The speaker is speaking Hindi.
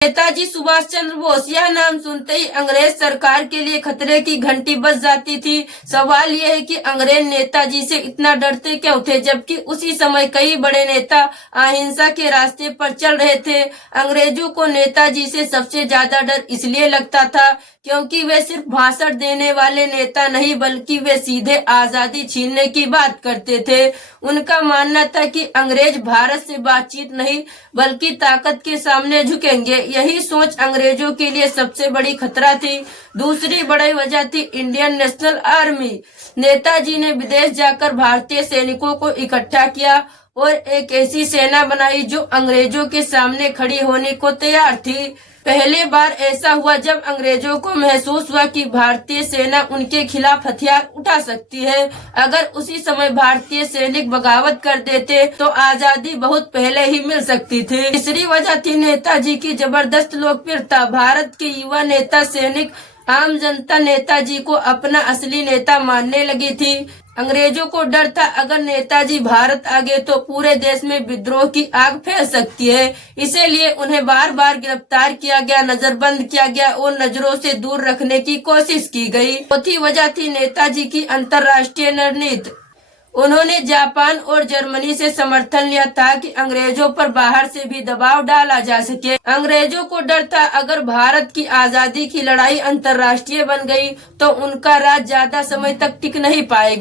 नेताजी सुभाष चंद्र बोस, यह नाम सुनते ही अंग्रेज सरकार के लिए खतरे की घंटी बज जाती थी। सवाल यह है कि अंग्रेज नेताजी से इतना डरते क्यों थे, जबकि उसी समय कई बड़े नेता अहिंसा के रास्ते पर चल रहे थे। अंग्रेजों को नेताजी से सबसे ज्यादा डर इसलिए लगता था क्योंकि वे सिर्फ भाषण देने वाले नेता नहीं, बल्कि वे सीधे आजादी छीनने की बात करते थे। उनका मानना था कि अंग्रेज भारत से बातचीत नहीं बल्कि ताकत के सामने झुकेंगे। यही सोच अंग्रेजों के लिए सबसे बड़ी खतरा थी। दूसरी बड़ी वजह थी इंडियन नेशनल आर्मी। नेताजी ने विदेश जाकर भारतीय सैनिकों को इकट्ठा किया और एक ऐसी सेना बनाई जो अंग्रेजों के सामने खड़ी होने को तैयार थी। पहले बार ऐसा हुआ जब अंग्रेजों को महसूस हुआ कि भारतीय सेना उनके खिलाफ हथियार उठा सकती है। अगर उसी समय भारतीय सैनिक बगावत कर देते तो आजादी बहुत पहले ही मिल सकती थी। तीसरी वजह थी नेताजी की जबरदस्त लोकप्रियता। भारत के युवा नेता, सैनिक, आम जनता नेताजी को अपना असली नेता मानने लगी थी। अंग्रेजों को डर था अगर नेताजी भारत आ गए तो पूरे देश में विद्रोह की आग फैल सकती है। इसीलिए उन्हें बार बार गिरफ्तार किया गया, नजरबंद किया गया और नजरों से दूर रखने की कोशिश की गई। चौथी वजह थी नेताजी की अंतर्राष्ट्रीय रणनीति। उन्होंने जापान और जर्मनी से समर्थन लिया ताकि अंग्रेजों पर बाहर से भी दबाव डाला जा सके। अंग्रेजों को डर था अगर भारत की आजादी की लड़ाई अंतर्राष्ट्रीय बन गई तो उनका राज ज्यादा समय तक टिक नहीं पाएगा।